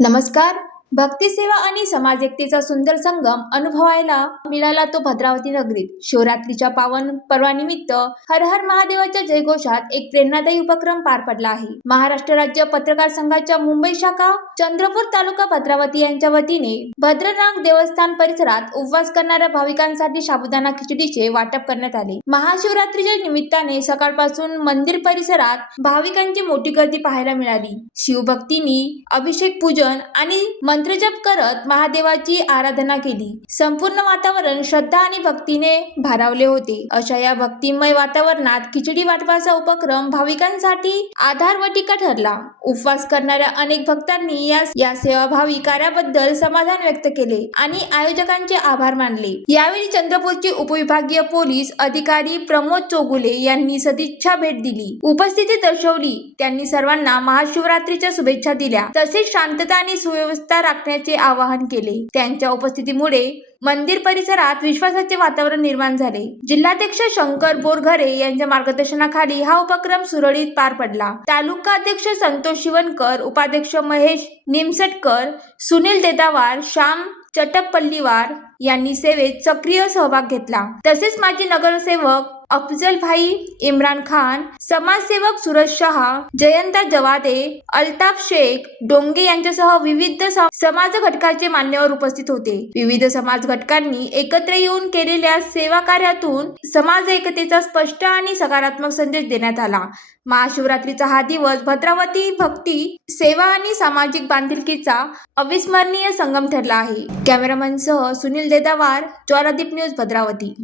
नमस्कार. भक्तिसेवा आणि समाज एकतेचा सुंदर संगम अनुभवायला मिळाला तो भद्रावती नगरीत. शिवरात्रीच्या पावन पर्वानिमित्त हर हर महादेवाच्या जयघोषात एक प्रेरणादायी उपक्रम पार पडला आहे. महाराष्ट्र राज्य पत्रकार संघाच्या मुंबई शाखा, चंद्रपूर तालुका भद्रावती यांच्या वतीने भद्रनाथ देवस्थान परिसरात उपवास करणाऱ्या भाविकांसाठी साबुदाणा खिचडीचे वाटप करण्यात आले. महाशिवरात्रीच्या निमित्ताने सकाळपासून मंदिर परिसरात भाविकांची मोठी गर्दी पाहायला मिळाली. शिवभक्तींनी अभिषेक, पूजन आणि मंत्रजप करत महादेवाची आराधना केली. संपूर्ण वातावरण श्रद्धा आणि भक्तीने भारावले होते. अशा या भक्तिमय वातावरणात खिचडी वाटपाचा उपक्रम भाविकांसाठी आधार व टीका ठरला. उपवास करणाऱ्या अनेक भक्तांनी या सेवाभावी कार्याबद्दल समाधान व्यक्त केले आणि आयोजकांचे आभार मानले. यावेळी चंद्रपूरचे उपविभागीय पोलीस अधिकारी प्रमोद चौगुले यांनी सदिच्छा भेट दिली, उपस्थिती दर्शवली. त्यांनी सर्वांना महाशिवरात्रीच्या शुभेच्छा दिल्या, तसेच शांतता आणि सुव्यवस्था राखण्याचे आवाहन केले. त्यांच्या उपस्थितीमुळे मंदिर परिसरात विश्वासाचे वातावरण निर्माण झाले. जिल्हाध्यक्ष शंकर बोरघरे यांच्या मार्गदर्शनाखाली हा उपक्रम सुरळीत पार पडला. तालुका अध्यक्ष संतोष शिवणकर, उपाध्यक्ष महेश निमसटकर, सुनील देदावार, श्याम चटपल्लीवार यांनी सेवेत सक्रिय सहभाग घेतला. तसेच माजी नगरसेवक अफजल भाई, इम्रान खान, समाजसेवक सूरज शहा, जयंता जवादे, अल्ताफ शेख, डोंगे यांच्यासह विविध समाज घटकाचे मान्यवर उपस्थित होते. विविध समाज घटकांनी एकत्र येऊन केलेल्या सेवा कार्यातून समाज एकतेचा स्पष्ट आणि सकारात्मक संदेश देण्यात आला. महाशिवरात्रीचा हा दिवस भद्रावती भक्ती, सेवा आणि सामाजिक बांधिलकीचा अविस्मरणीय संगम ठरला आहे. कॅमेरामनसह सुनील देदावार, ज्वालादीप न्यूज, भद्रावती.